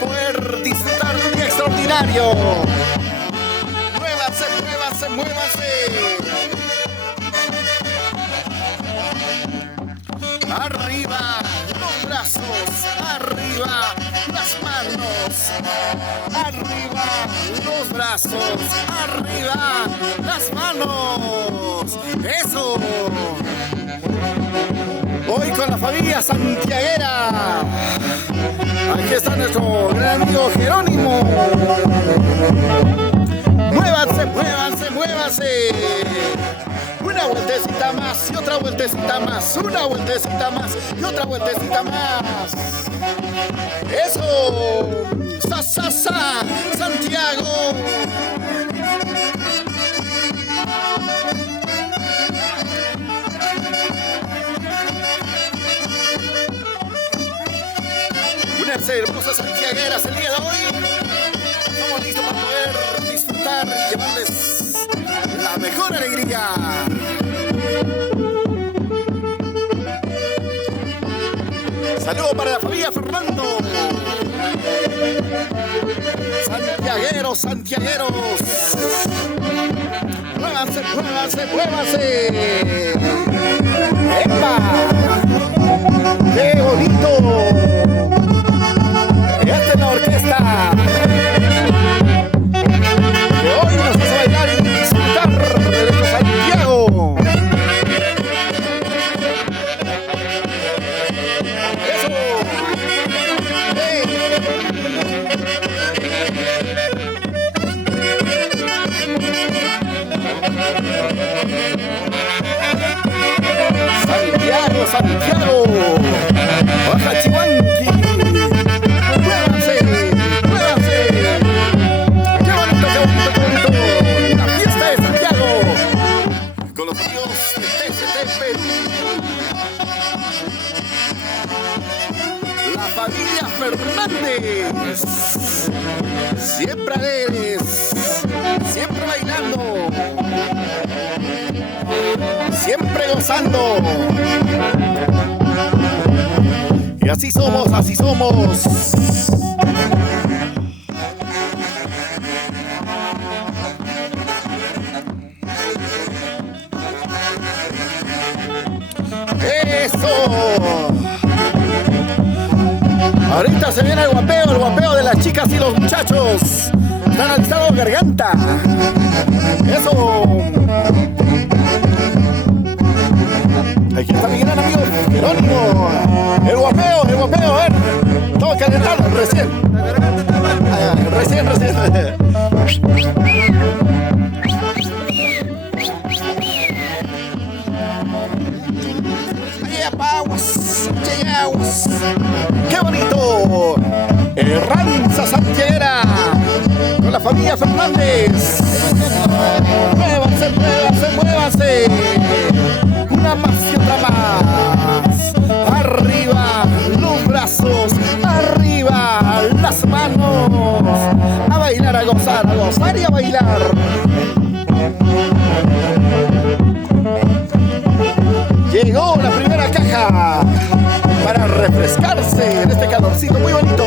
poder disfrutar de un día extraordinario. Muévase, muévase, muévase. Arriba los brazos, arriba las manos, arriba los brazos, arriba las manos. Eso. Hoy con la familia santiaguera. Aquí está nuestro gran amigo Jerónimo. Muévanse, muévanse, muévanse. Una vueltecita más y otra vueltecita más. Una vueltecita más y otra vueltecita más. Eso. Sa, sa, sa, Santiago. Unas hermosas santiagueras el día de hoy. Estamos listos para poder disfrutar y llevarles la mejor alegría. Saludos para la familia Fernando. Santiagueros, santiagueros. Muévanse, muévanse, muévanse. ¡Epa! ¡Qué bonito! Esta es la orquesta que hoy nos hace bailar y disfrutar de nuestro Santiago. Eso. Hey. Santiago, Santiago. Baja Chihuanqui. Muévanse, muévanse. Qué bonito, qué bonito, qué bonito. La fiesta de Santiago. Con los amigos de TCT Perú. La familia Fernández. Siempre alegres. Siempre bailando. Siempre gozando. Y así somos, así somos. ¡Eso! Ahorita se viene el guapeo de las chicas y los muchachos. Están alistados garganta. ¡Eso! Aquí está mi gran amigo Jerónimo. El guapeo, a ver. Todo calentado, recién. Recién. ¡Qué bonito! Ranza santiaguera con la familia Fernández. Muévanse, muévanse, muévanse. Una más y otra más. Arriba los brazos, arriba las manos. A bailar, a gozar y a bailar. Llegó la primera caja para refrescarse en este calorcito muy bonito.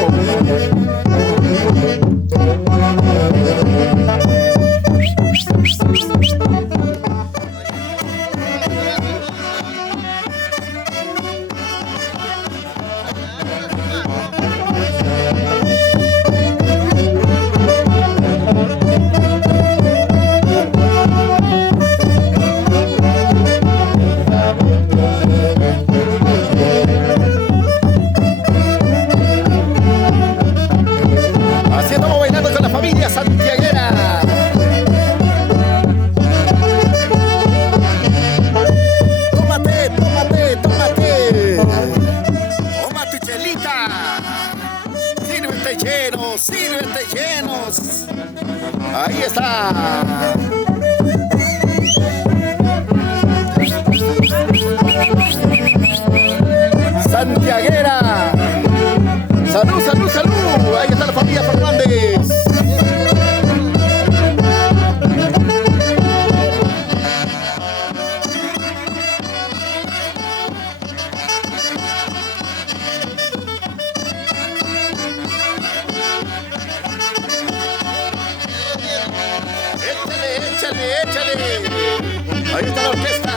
Santiaguera. Tómate, tómate, tómate. Toma tu chelita. Sírvete llenos, sírvete llenos. Ahí está. Santiaguera. Salud, salud, salud. Ahí está la familia Fernández. échale, échale. Ahí está la orquesta.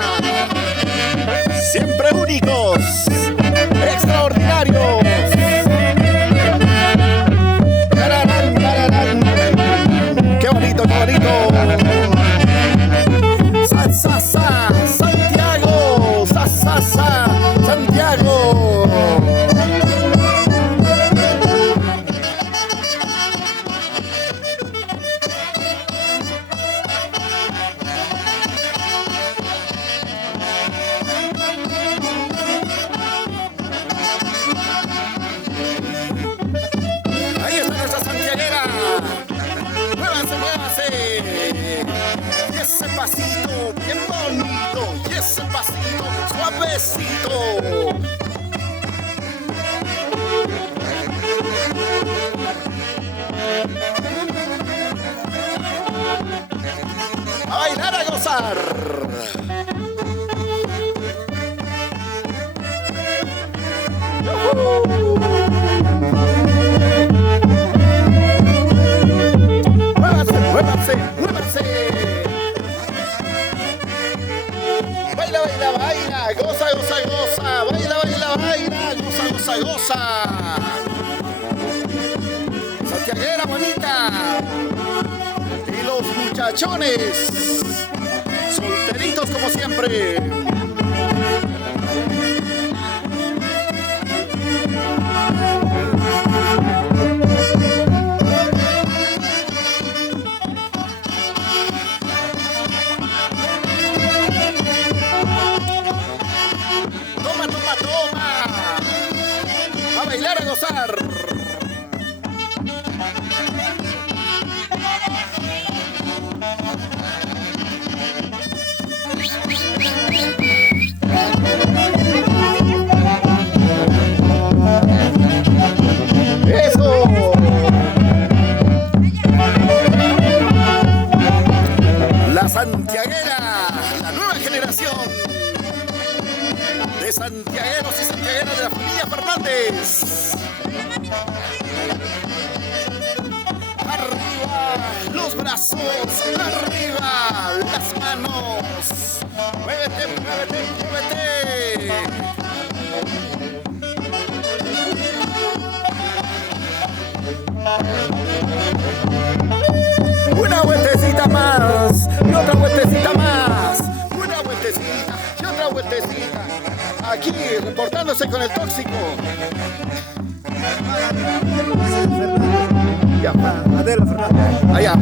Siempre únicos, extraordinarios. Tararán, tararán. Qué bonito, qué bonito. Sa, sa, sa, Santiago. Sa, sa, sa, Santiago. Ahí está nuestra santiaguera. Muévanse, muévanse. Y ese pasito bien bonito. Y ese pasito suavecito. A bailar, a gozar. Muévanse, muévanse, muévanse. Baila, baila, baila. Goza, goza, goza. Baila, baila, baila. Goza, goza, goza. Santiaguera bonita. Y los muchachones solteritos como siempre. Toma, toma, toma. A bailar, a gozar. Eso. La santiaguera, la nueva generación de santiagueros y santiagueras de la familia Fernández. Arriba los brazos, arriba las manos. Muévete, muévete, muévete. Una vueltecita más y otra vueltecita más. Una vueltecita y otra vueltecita. Aquí reportándose con el tóxico. Ya. Adela Fernández. Allá.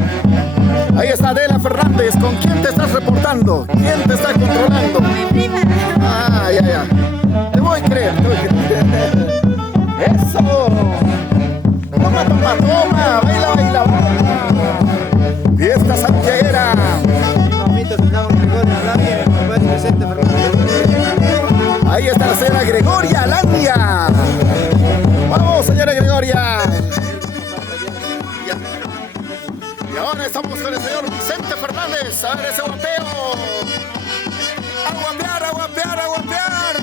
Ahí está Adela Fernández. ¿Con quién te estás reportando? ¿Quién te está controlando? Con mi prima. Ah, ya, ya. Te voy a creer, te voy a creer. Eso. Toma, toma, toma. Baila, baila, baila. Fiesta santiaguera. Mi mamita se llama Gregoria Alania, mi papá es Vicente Fernández. Ahí está la señora Gregoria Alania. Vamos, señora Gregoria. Y ahora estamos con el señor Vicente Fernández. A ver ese guapeo. A guapear, a guapear, a guapear.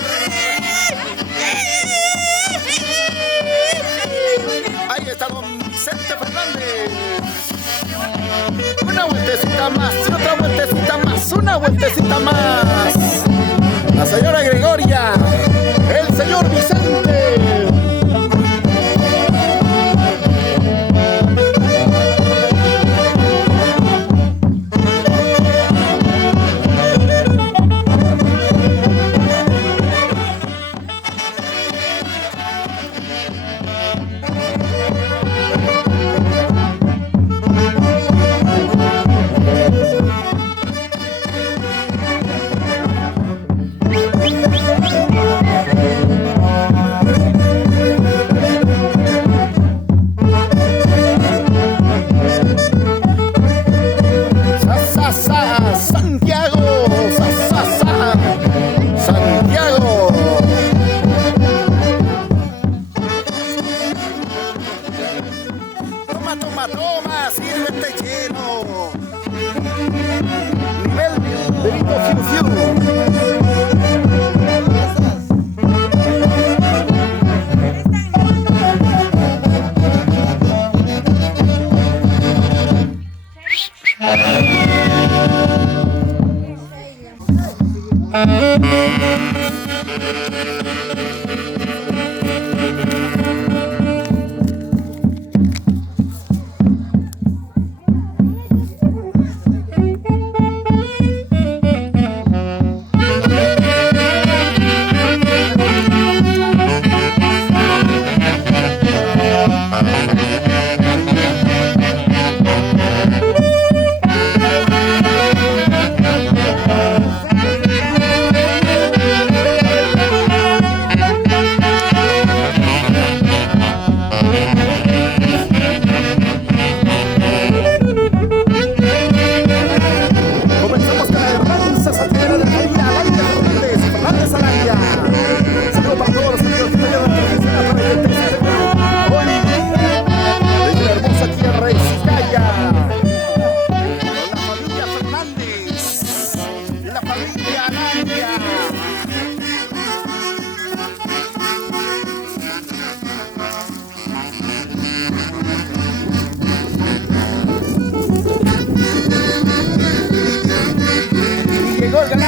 Ahí está don Vicente Fernández. Una vueltecita más, y otra vueltecita más, una vueltecita más. La señora Gregoria, el señor Vicente.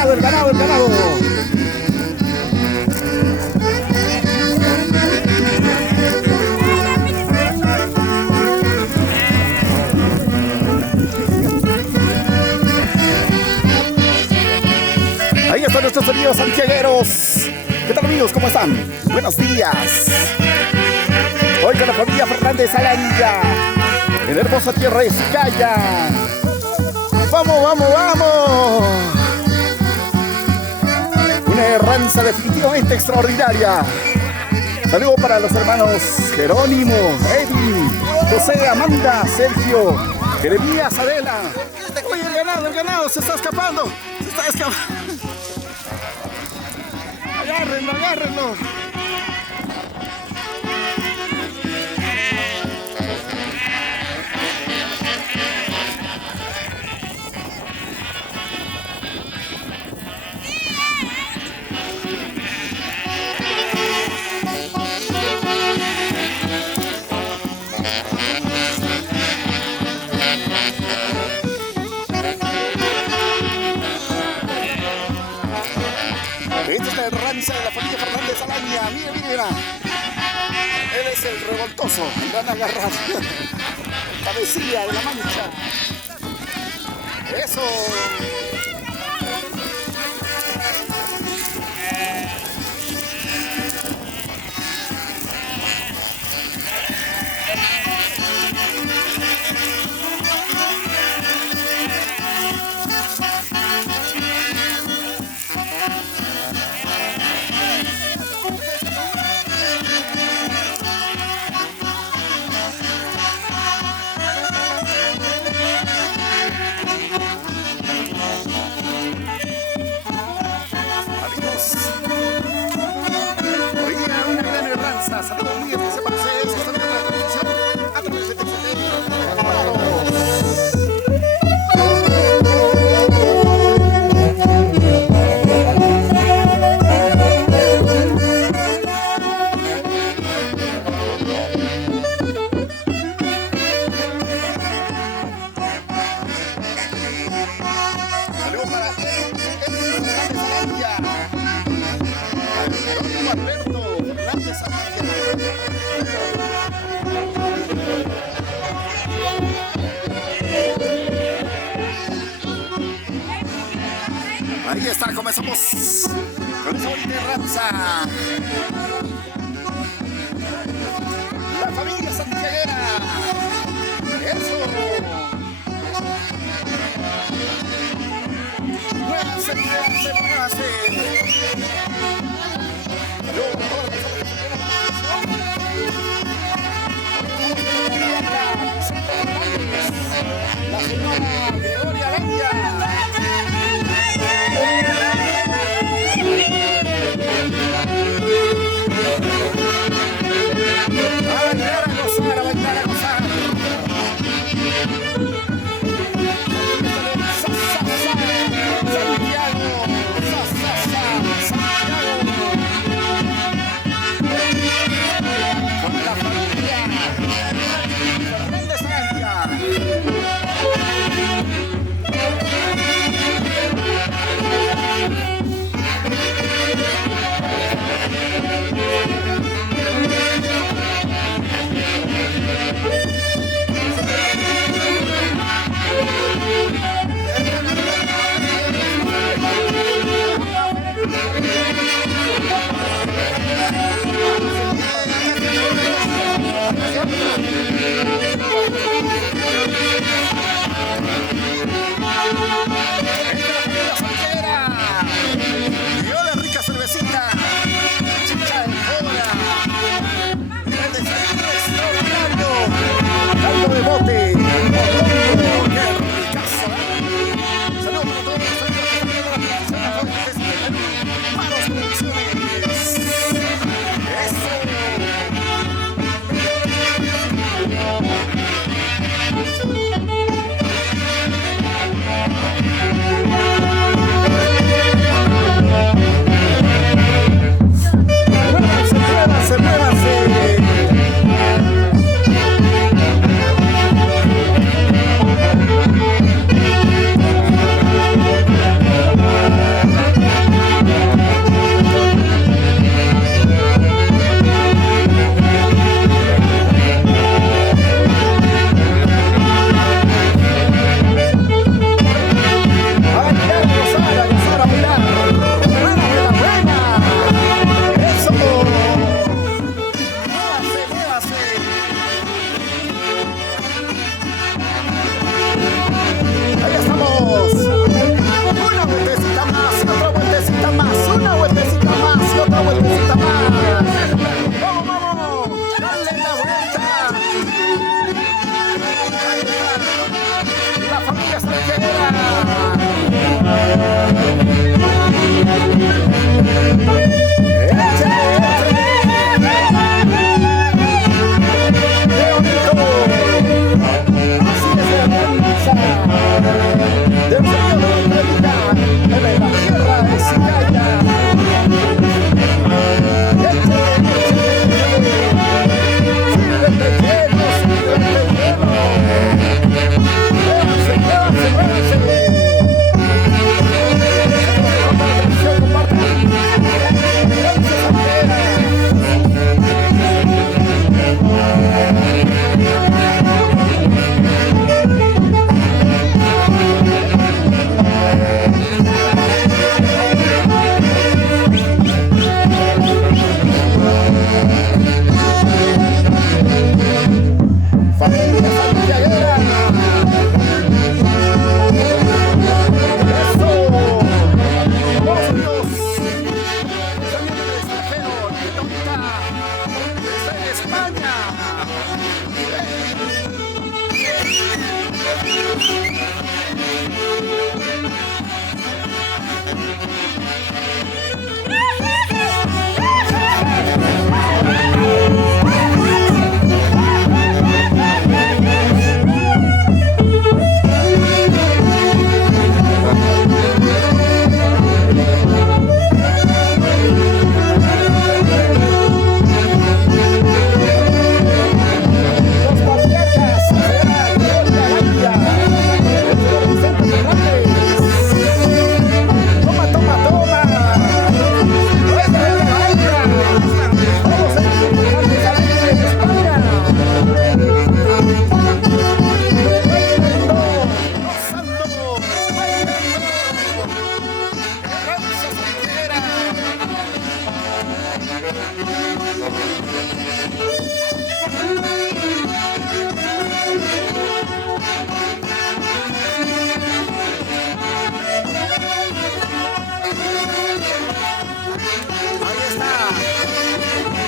El ganado. Ahí están nuestros amigos santiagueros. ¿Qué tal, amigos? ¿Cómo están? Buenos días. Hoy con la familia Fernández Alanya, en hermosa tierra de Vizcaya. ¡Vamos! Una herranza definitivamente extraordinaria. Saludos para los hermanos Jerónimo, Edwin, José, Amanda, Sergio, Jeremías, Adela. Oye, el ganado se está escapando. Agárrenlo. Esta es la herranza de la familia Fernández Alanya. Mira. Él es el revoltoso, el gran agarrado. Cabecilla de la Mancha. Eso. Saludos muy especiales para ustedes que están viendo la transmisión a través de Saludos para Alberto Fernández Alanya. Ahí está, comenzamos con esa bonita herranza. La familia santiaguera. Eso. Muévanse. La señora Gregoria Alanya. A gozar. Santiago. familia santiaguera. Eso. Vamos amigos. También del extranjero, Nieta Bonita. Está en España.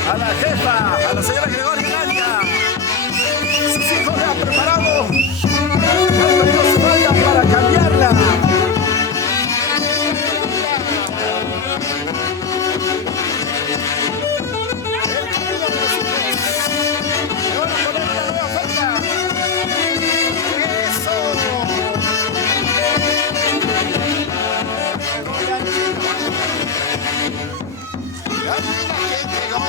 A la jefa, a la señora Gregoria Galia. Sus hijos le han preparado. Ya no se vaya para cambiarla. El camino de los hijos. Le van a poner una nueva oferta. Eso. Ya mira quién llegó.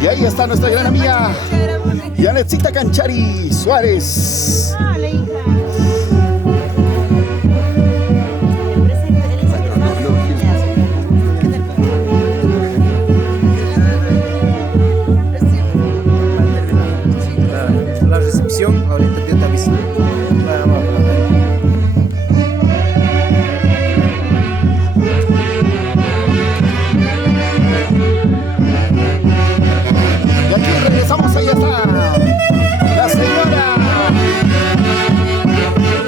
Y ahí está nuestra gran amiga Yanetcita Canchari Suárez. Hola, hija. La recepción, ahorita yo te aviso. Y aquí regresamos, ahí está la señora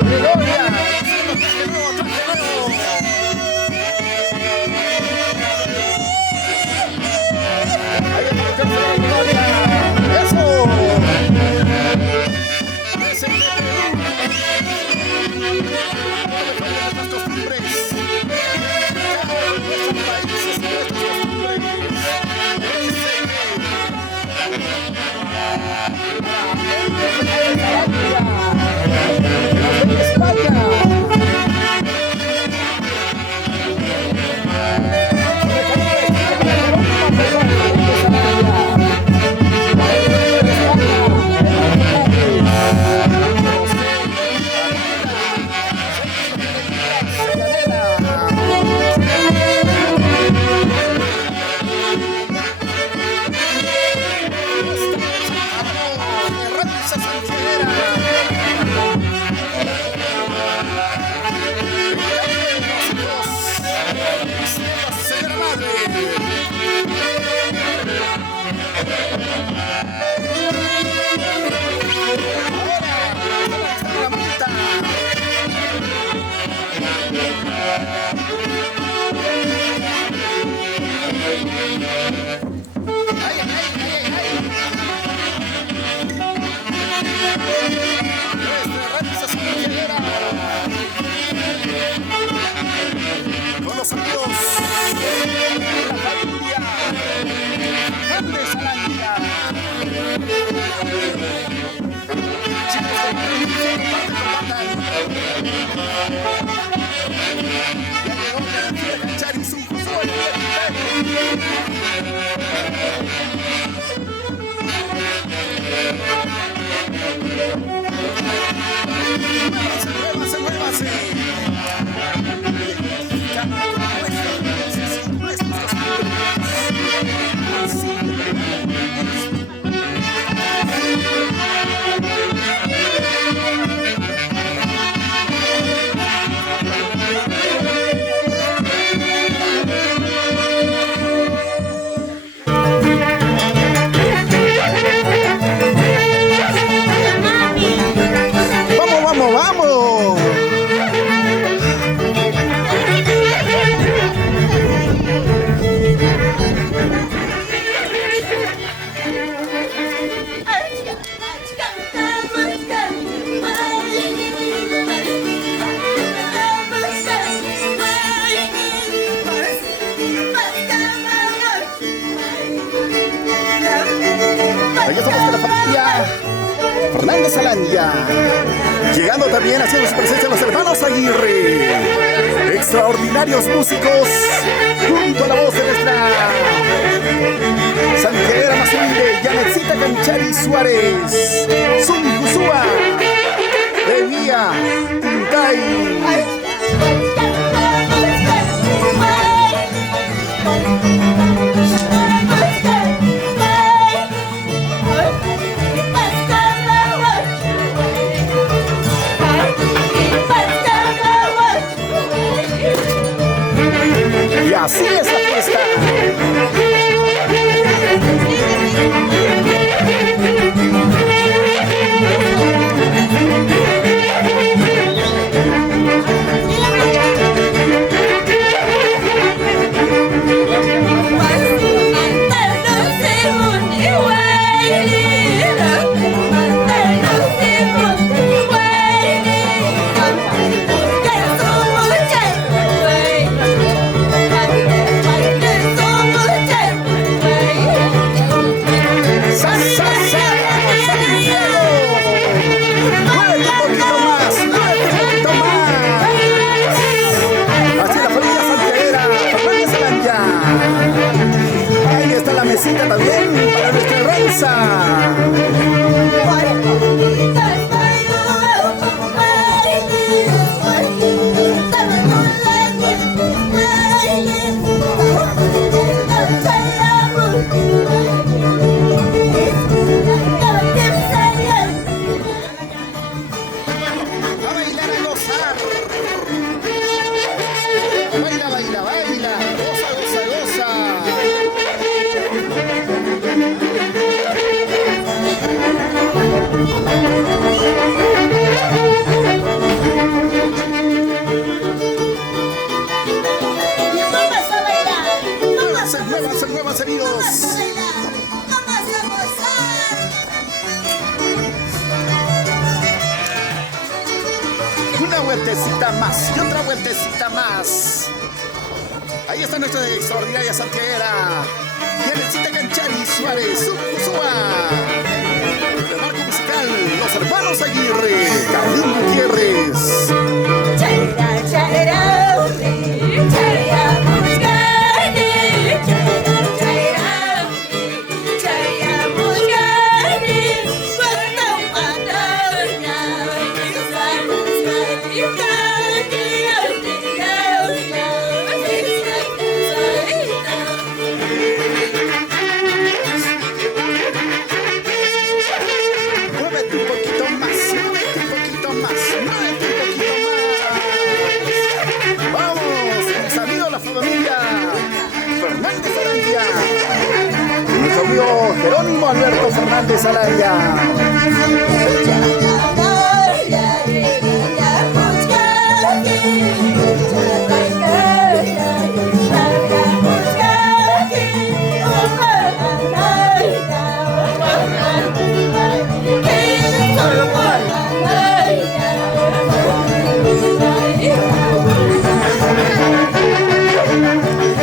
Gregoria. Ahí está la señora Gregoria. Eso. Es el de Perú. Nuestras costumbres. Nuestros países y nuestras costumbres. Con los amigos de la familia Grande Salandia. Chicos de combatan. Ya llegó Yanetcita Canchari, su Josué. Muévase. Nuestras costumbres. Ahí estamos con la familia Fernández Alanya. Llegando también haciendo su presencia los hermanos Aguirre. Extraordinarios músicos junto a la voz de nuestra santiaguera más humilde, Yanetcita Canchari Suárez. Sun Kusua de Vía Puntay. Y así es la fiesta. También para nuestra ranza. A bailar, a gozar. Baila, baila, baila. Goza, goza, goza. Muévanse, muévanse, amigos. Una vueltecita más y otra vueltecita más. Ahí está nuestra extraordinaria santiaguera, Yanetcita Canchari Suárez, Kusua. El marco musical, los hermanos Aguirre, Carlín Gutiérrez. Muévete un poquito más, muévete un poquito más, muévete un poquito más. Vamos, mis amigos, la familia Fernández Alanya. Nuestro amigo Jerónimo Alberto Fernández Alanya.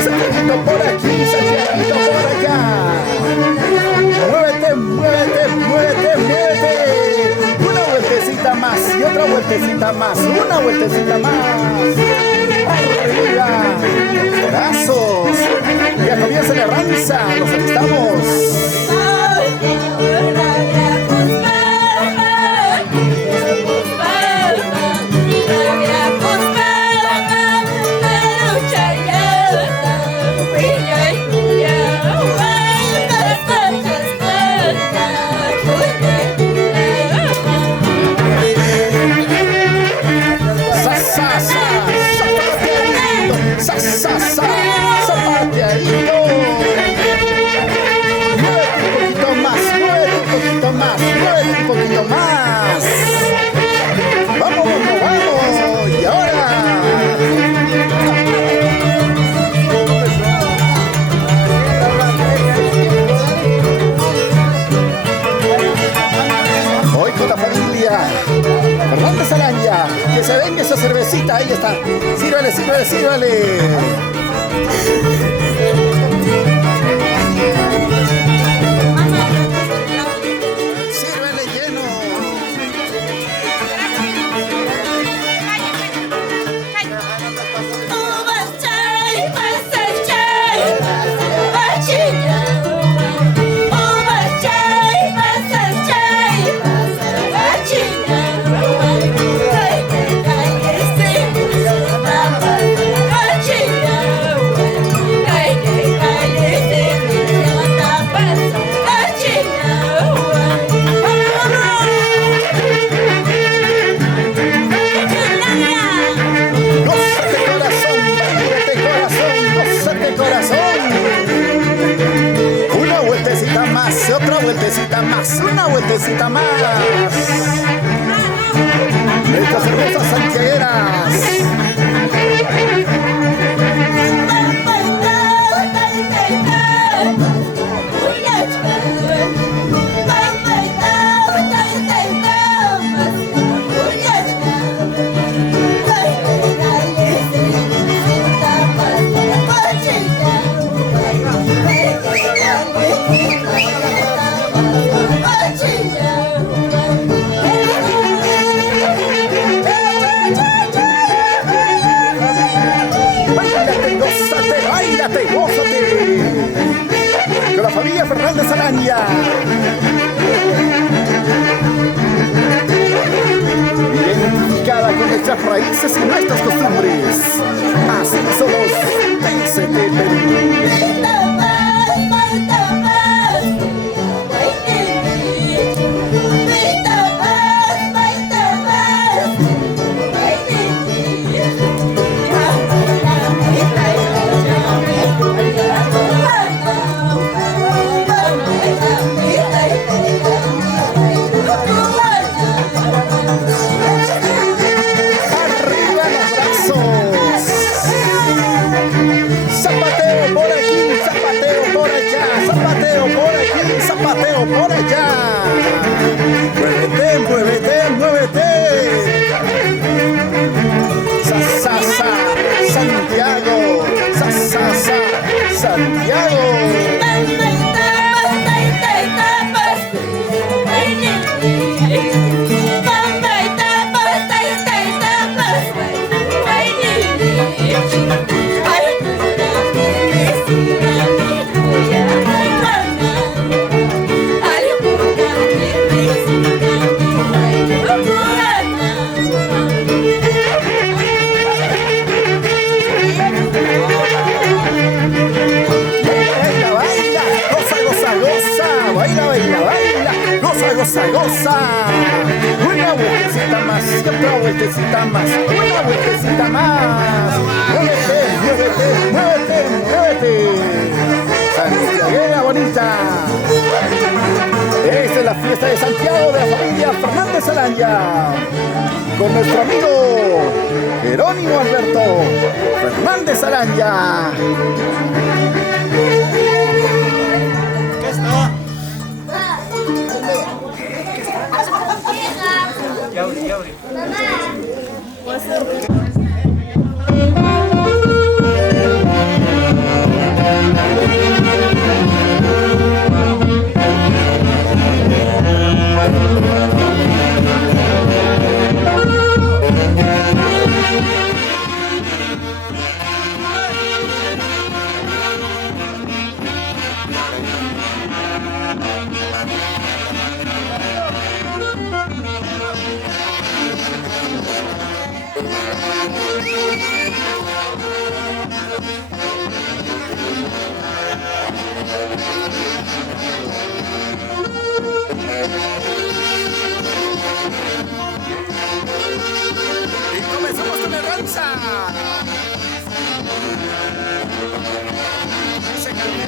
Santiaguito por aquí, Santiaguito por allá. Muévete, muévete, muévete, muévete. Una vueltecita más y otra vueltecita más. Una vueltecita más. ¡Arriba! ¡Brazos! Ya comienza la ranza. Los alistamos. Zapateadito. Muévete un poquito más, muévete un poquito más, muévete un poquito más. Vamos, vamos, vamos. Y ahora. Hoy con la familia Fernández Alanya, que se venga esa cervecita, ahí está. Sírvale, sírvale, sírvale. Hace otra vueltecita más, una vueltecita más. Estas hermosas santiagueras. Con la familia Fernández Araya. Identificada con nuestras raíces y nuestras costumbres. Así son los TCT Perú. Zapateo por allá. Muévete, muévete, muévete. Sa, sa, sa, Santiago. Sa, sa, sa, Santiago. Goza, goza. Una vueltecita más, otra vueltecita más, una vueltecita más. Muévete, muévete, muévete, muévete. Santiaguera bonita. Esta es la fiesta de Santiago de la familia Fernández Araya. Con nuestro amigo Jerónimo Alberto Fernández Araya. ¿Qué está? Y comenzamos con la danza. Se camina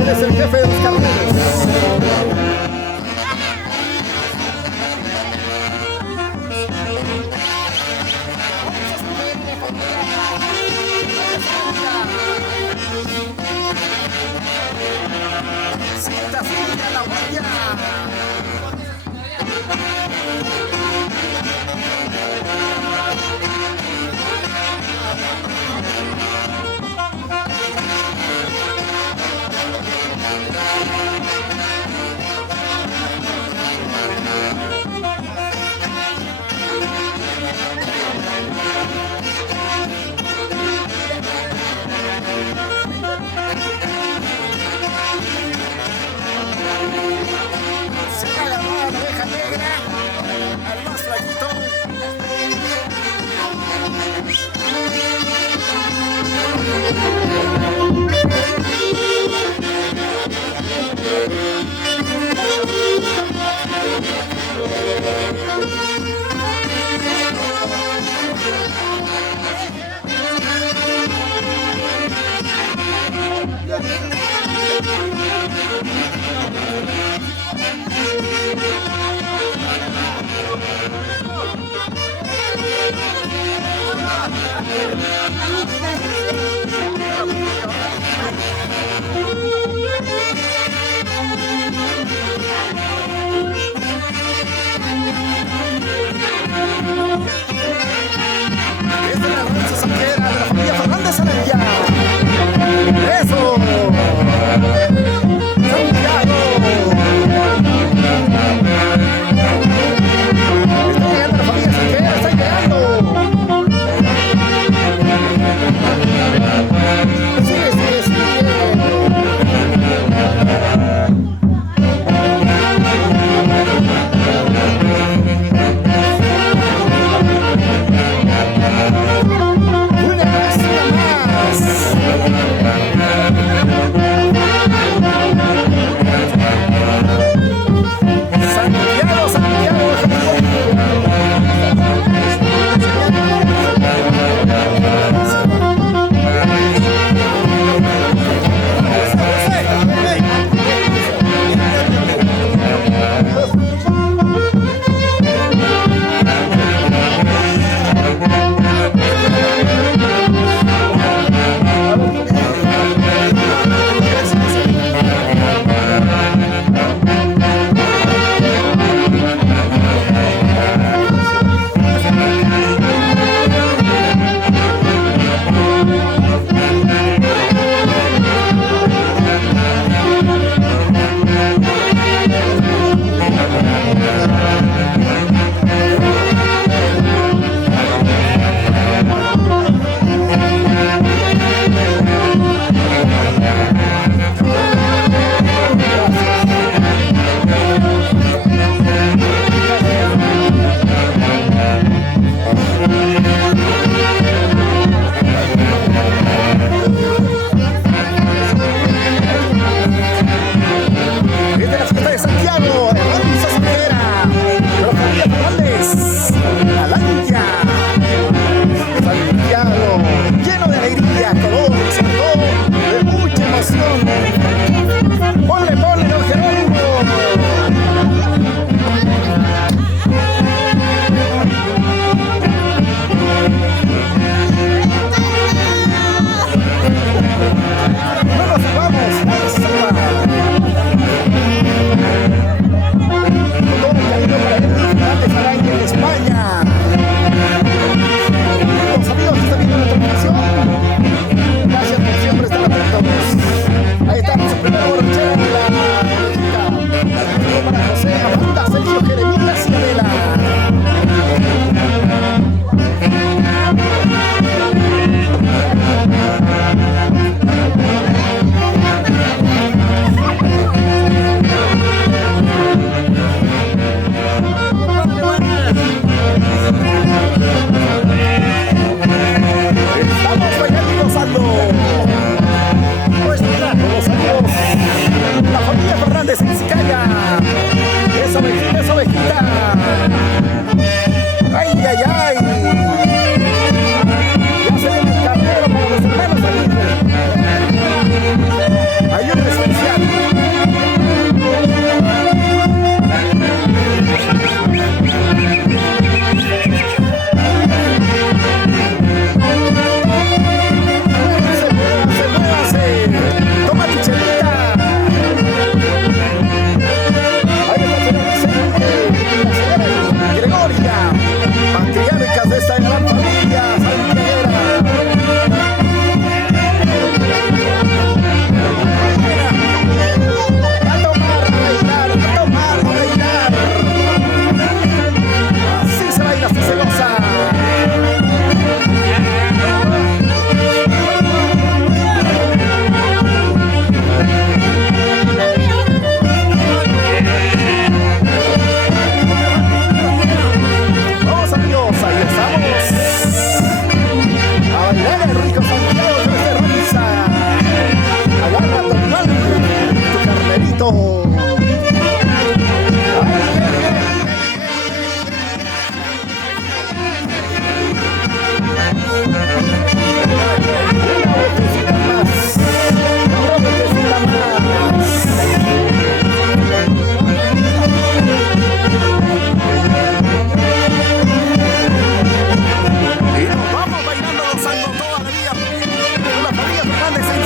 eres el jefe de los carneros. Cinta, cinta, la guardia. Se va a agarrar la oveja negra al más flaquito.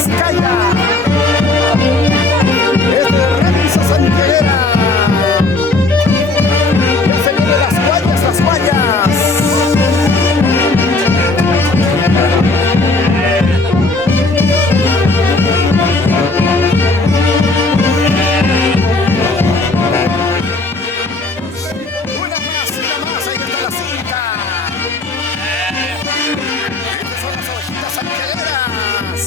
Vizcaya. Es de Renzo Santiaguera. Ya se vienen las guayas, las guayas. Una más, ahí está la cinta. Estas son las ovejitas santiagueras.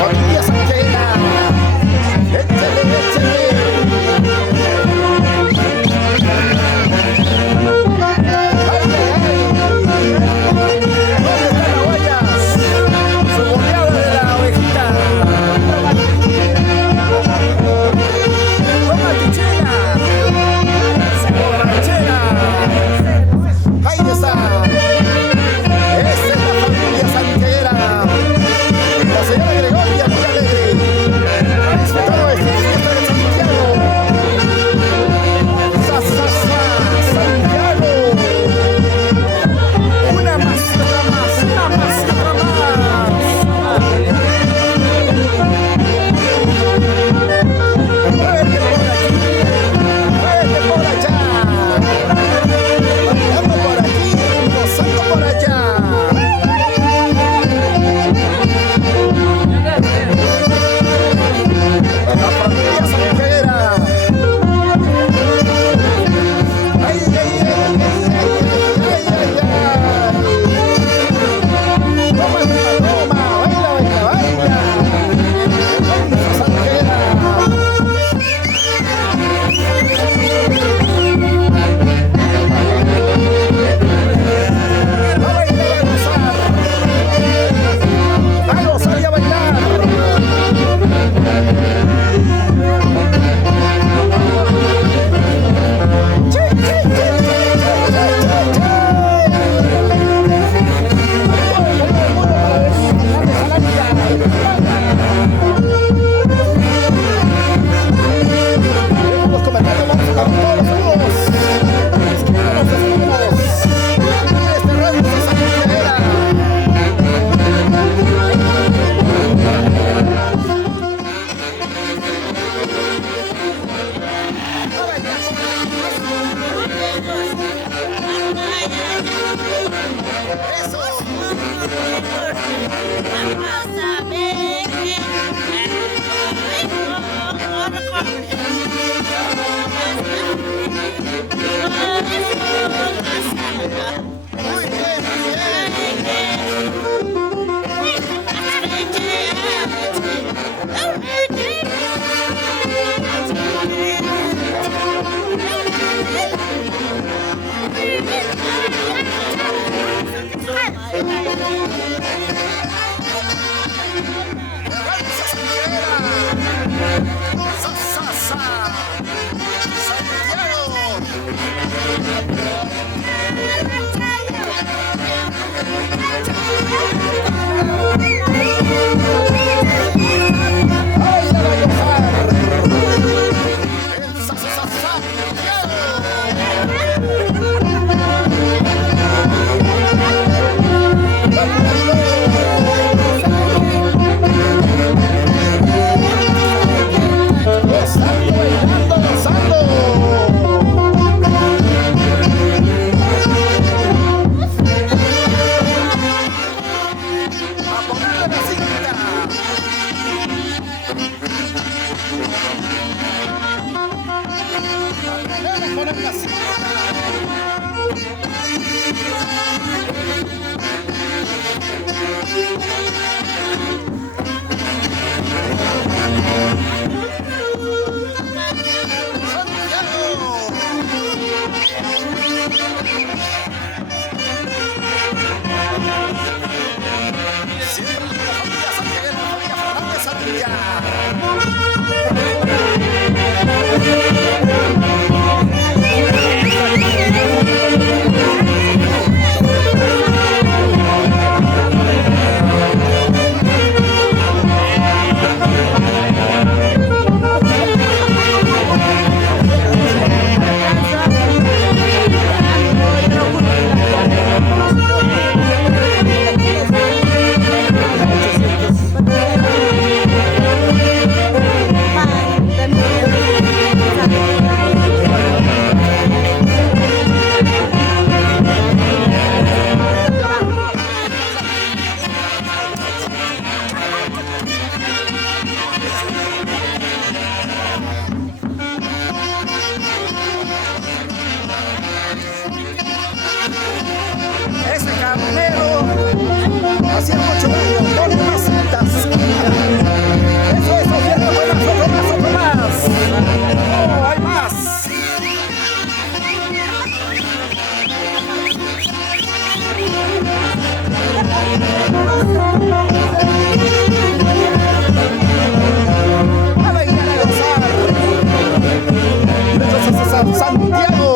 Familia Santiaguera, échale, échale. Ay, ay, ay. ¿Dónde están las guayas? Su boleada de la ovejita. Toma tu chela. Borrachera. Ahí está. Esa es la familia Santiaguera. La señora Gregoria, muy alegre. Disfrutando de esta fiesta de Santiago. ¡Sa, sa, sa! ¡Santiago! Una más y otra más, una más y otra más. Muévete por aquí, muévete por allá. Bailando por aquí, gozando por allá. La familia Santiaguera. Ay, ay, ay, ay, ay, ay, ay. Toma, toma, baila, baila, baila. Familia Santiaguera. A bailar, a gozar y a bailar. Los comentarios, vamos a dar todos los saludos. Escríbanos. Este Renzo Santiaguera. Eso. Muy bien, muy bien. Renzo Santiaguera. Sa, sa, sa. Santiago. Ay, la va a gozar. El sa, sa, sa, Santiago. Gozando, bailando, gozando. A ponerle la cinta. hacían mucho daño, ponle más cintas. Eso, fierro, otro más. Oh, hay más. A bailar, a gozar. Entonces a Santiago.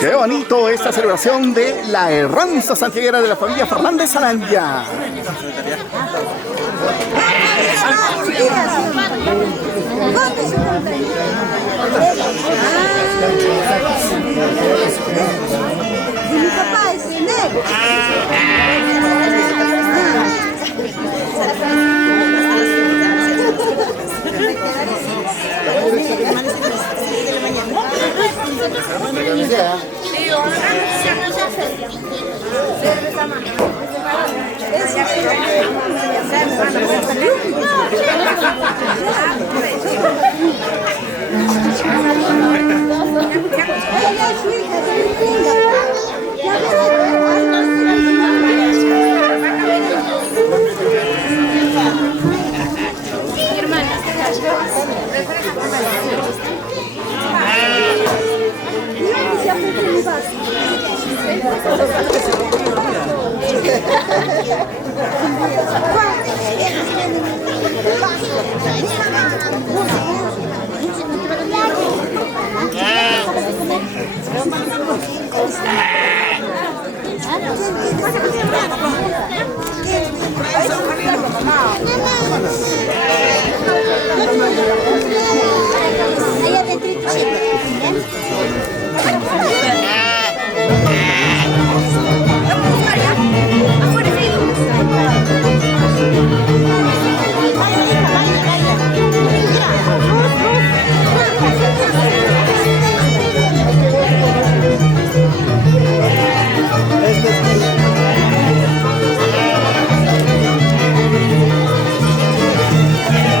Qué bonito esta celebración de la herranza santiaguera de la familia Fernández Araya. Mi papá es negro.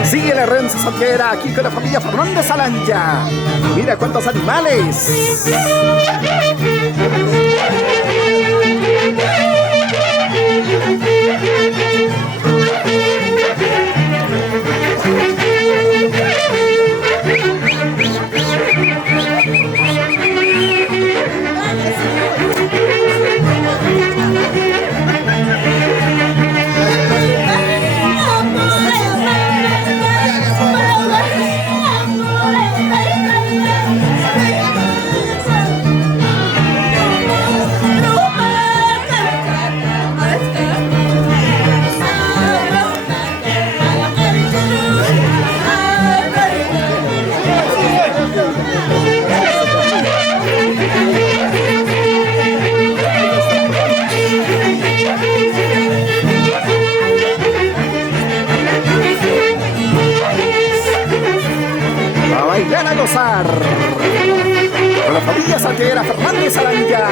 Sigue la herranza santiaguera aquí con la familia Fernández Araya. Mira cuántos animales. Saranja.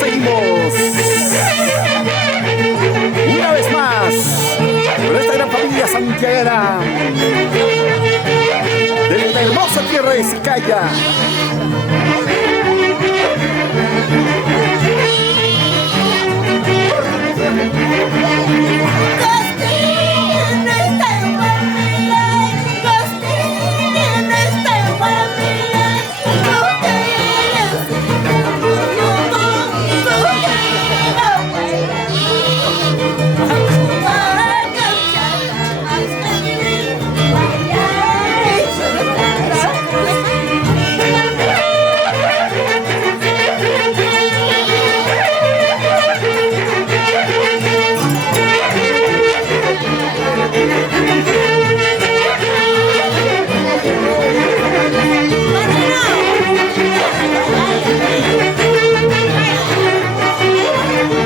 Seguimos. Una vez más, con esta gran familia santiaguera de la hermosa tierra de Sicaya.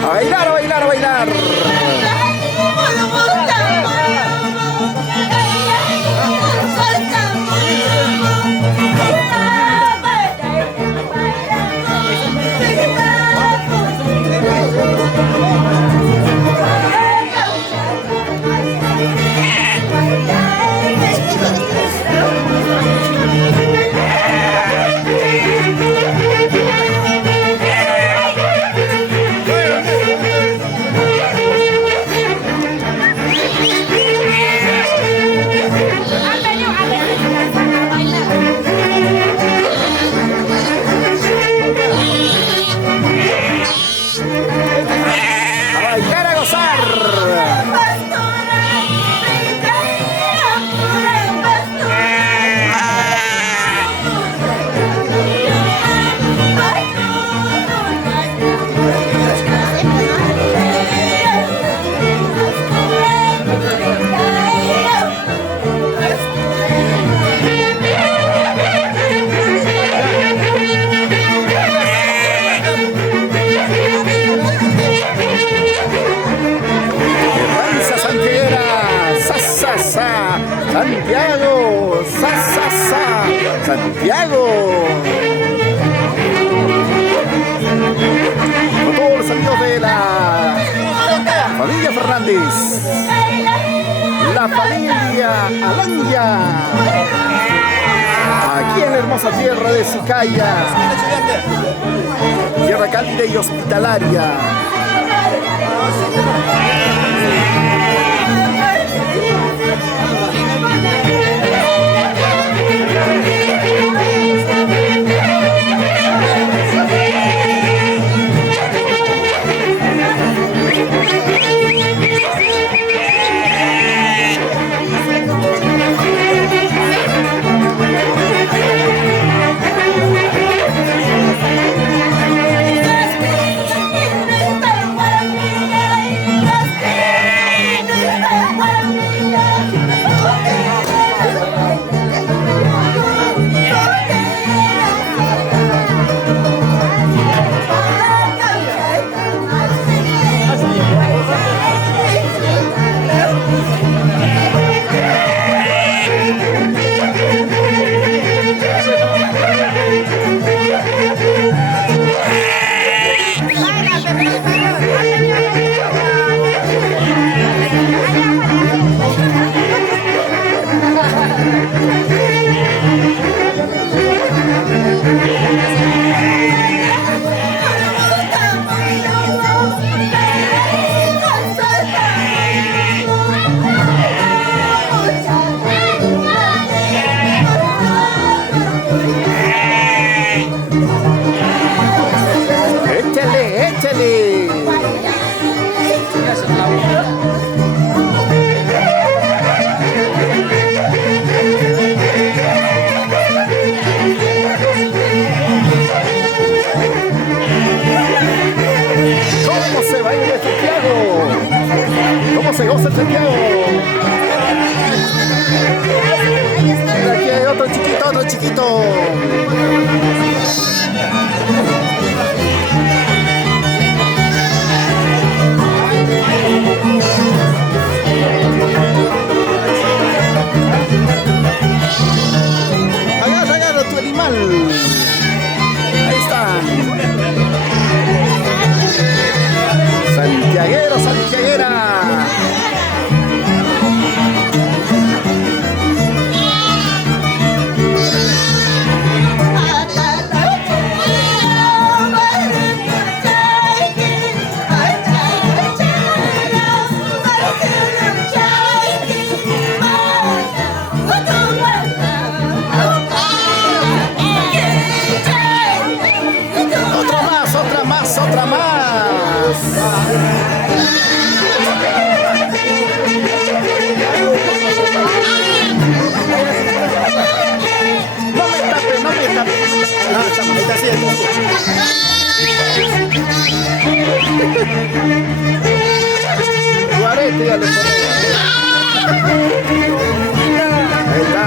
A bailar, a bailar, a bailar. Santiago, Santiago. Con todos los amigos de la familia Fernández, la familia Alanya, aquí en la hermosa tierra de Sicaya, tierra cálida y hospitalaria. goce, goce Santiago. Mira, aquí hay otro chiquito, otro chiquito. Agarra, agarra tu animal. Ahí está. Santiaguero, santiaguera. Otra más. No me tapes, no me tapes. Ah, está así, Guarete, ya le ponemos. Ahí está.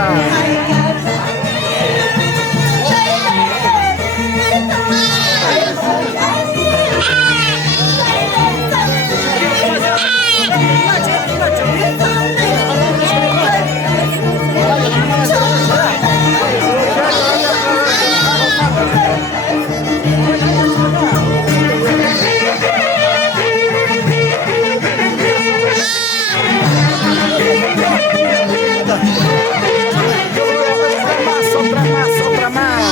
Otra más.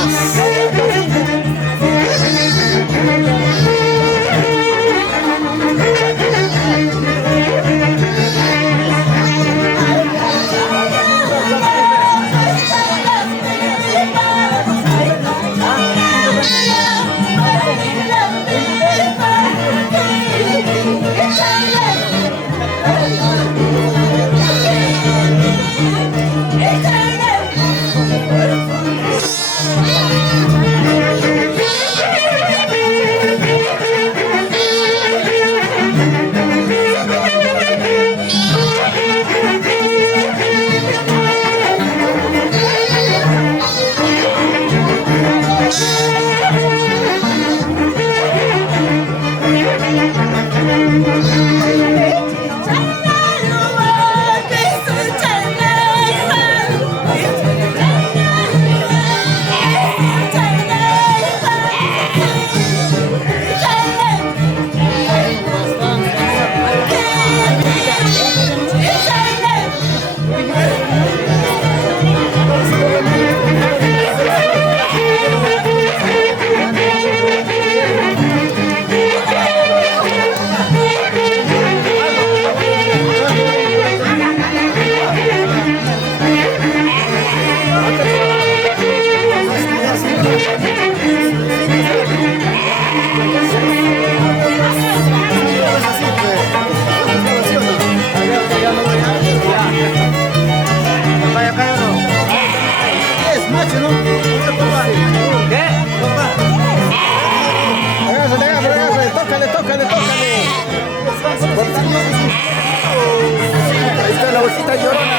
Tócale. Ahí está la ovejita llorona.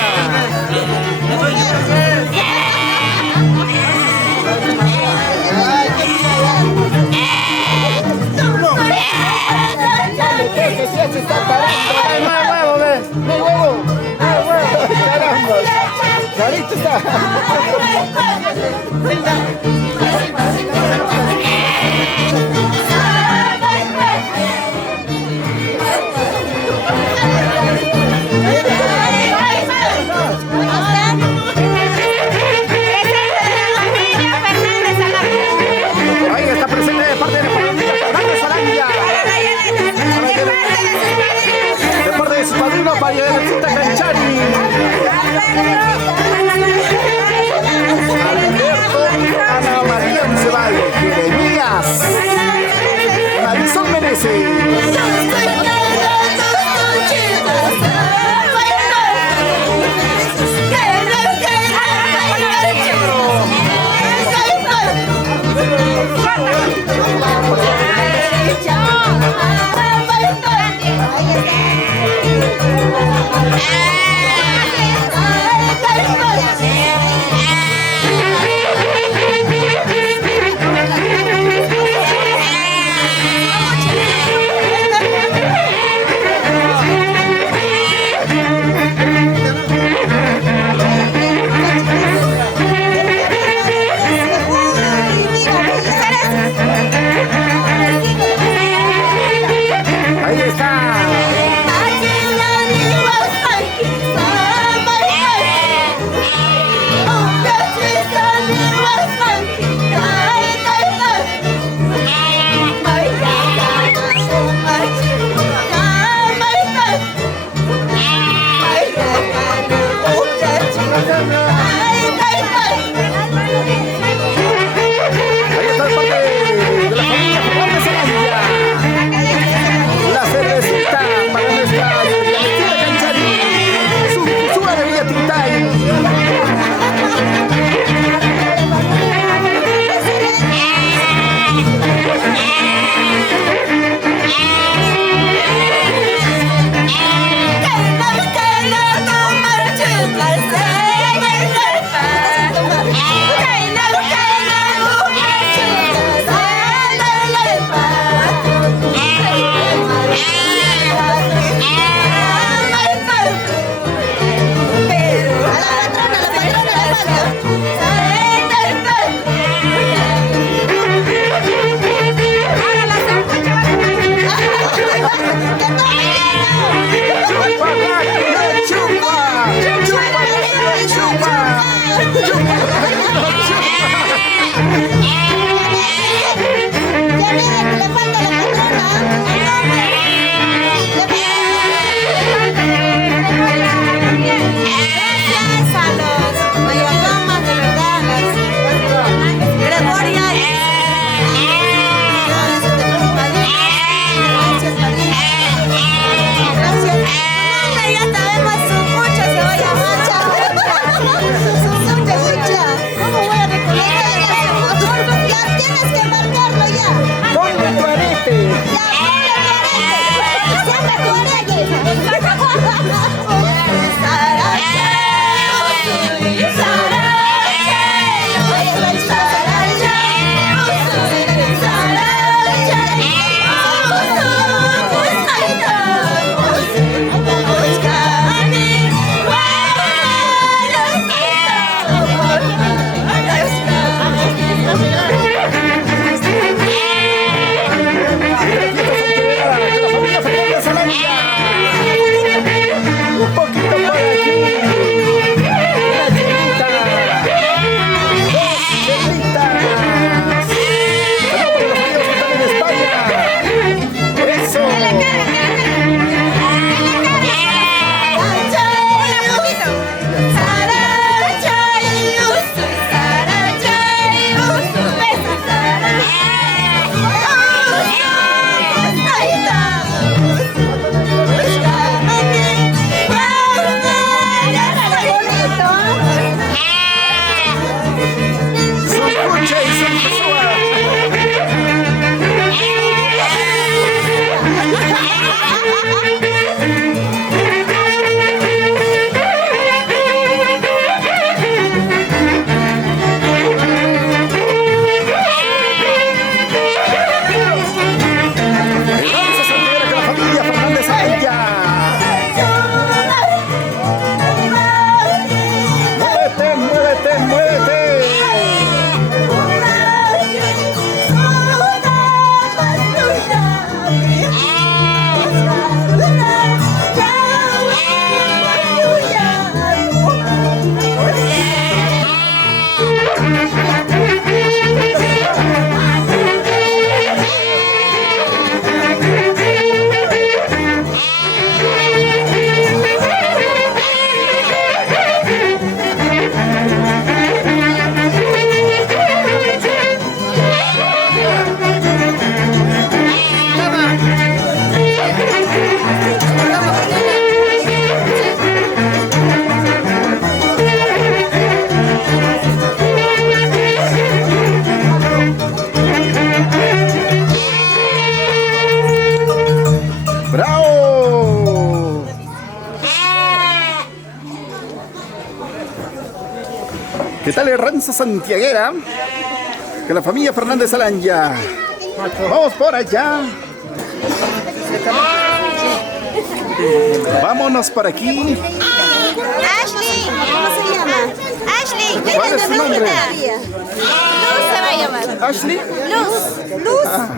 Se está parando. ¡Ay, más huevo, ves! ¡No huevo! ¡No huevo! ¡Caramba! ¡Clarito está! Ahí está el parte de la familia Fernández Zelaya. La cervecita para nuestra Valentina Canchari. Su alegría Tintay. ¿Qué tal Ranza Santiaguera? Que la familia Fernández Zelaya. Vamos por allá. Vámonos por aquí. Ashley, ¿cómo se llama? Ashley, ¿Cuál es su nombre? Luz se va a llamar. Ashley. Luz. Luz. Ah,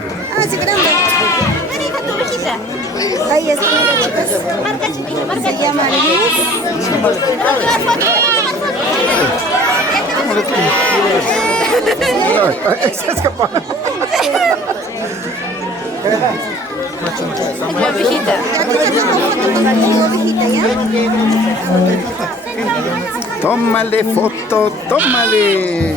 sí, grande. Ven, hija, tu ovejita. chiquita. Ahí está, mira, chicas. Marca chiquita, marca. Se llama Luz. Se escapó. Ovejita. Ovejita, ¿ya? Tómale foto, tómale.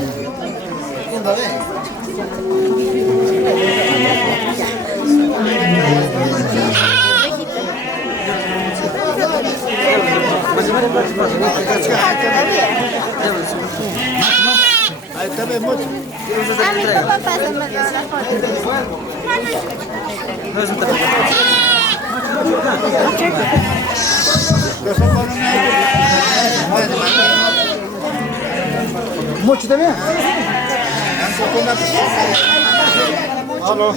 Ahí te ves mucho. A mi papá pasa más la foto. Mucho también. Aló.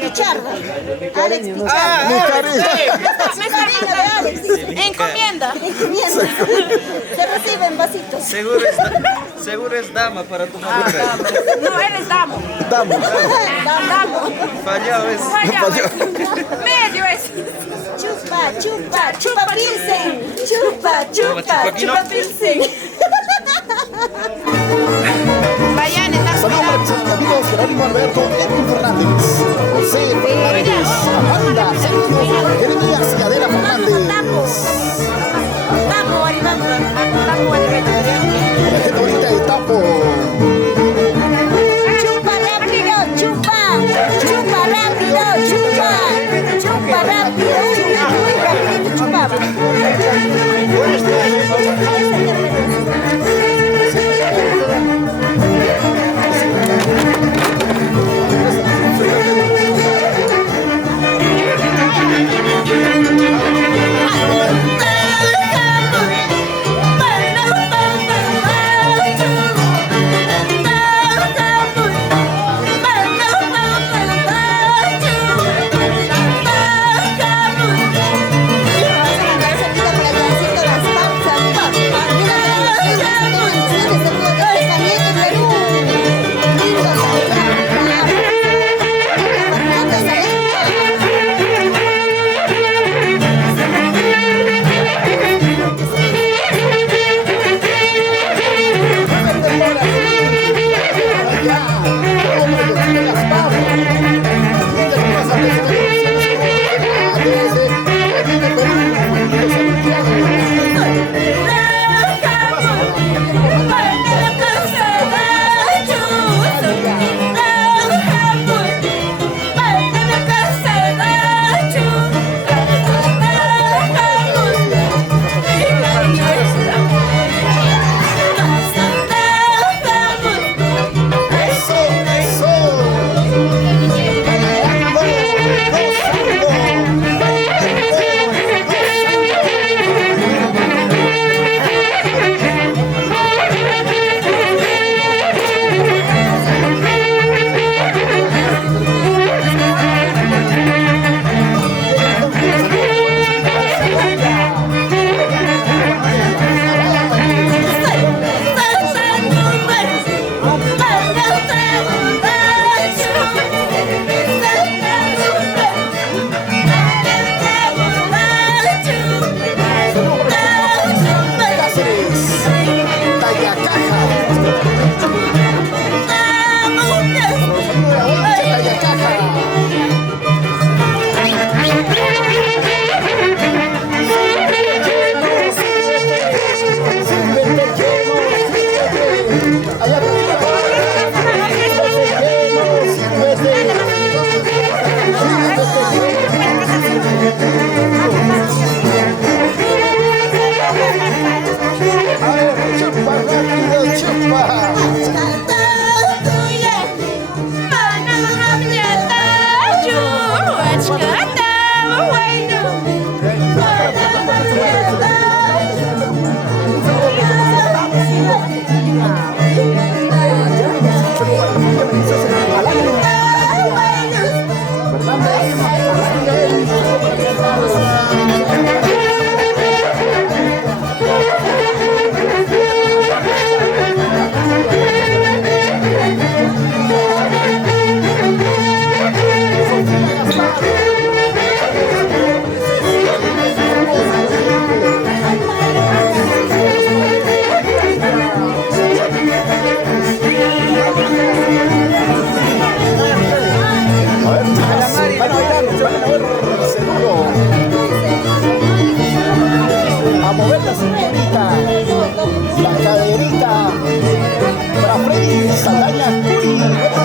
Pichardo. Alex Pichardo. Encomienda. Se reciben vasitos. Seguro es dama para tu mamá. No, eres damo. Damo. Fallado es. Medio es. Chupa pilsen. Chupa pilsen. Vayan, está Saludos para mis amigos Jerónimo Alberto, Edwin Fernández, José Fernández, Amanda, Sergio, Jeremías y Adela Fernández. Tapo, La gente bonita de Tapo. Chupa rápido, chupa rápido, chupa rápido, rapidito chupamos.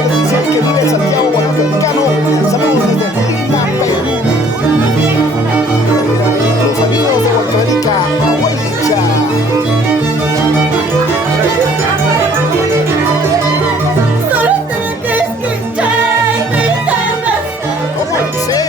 hermana de Giselle que vive en Santiago, Guanajuaticano. Saludos desde Lima, Perú. Los amigos de Puerto Rica, Abuelicha. ¿Cómo dice?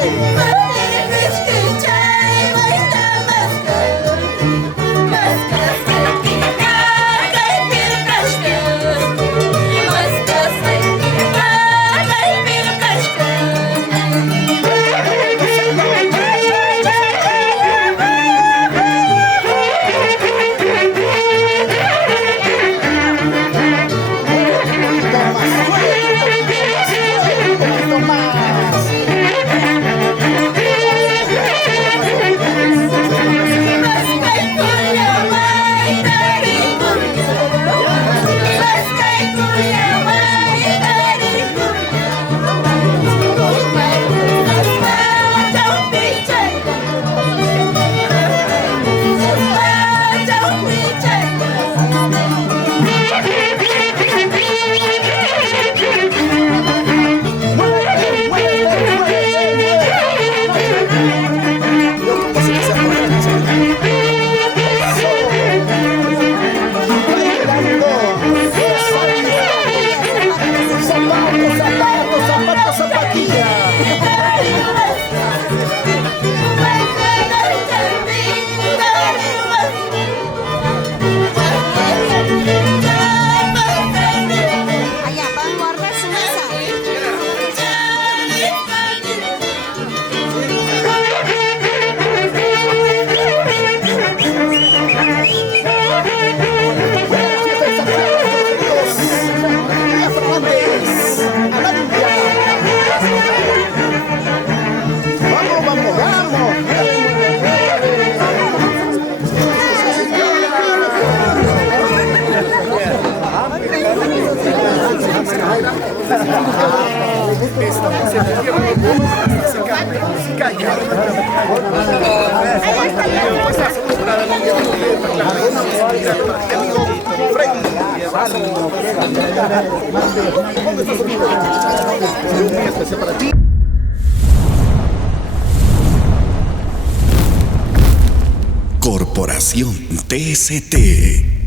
Corporación TST.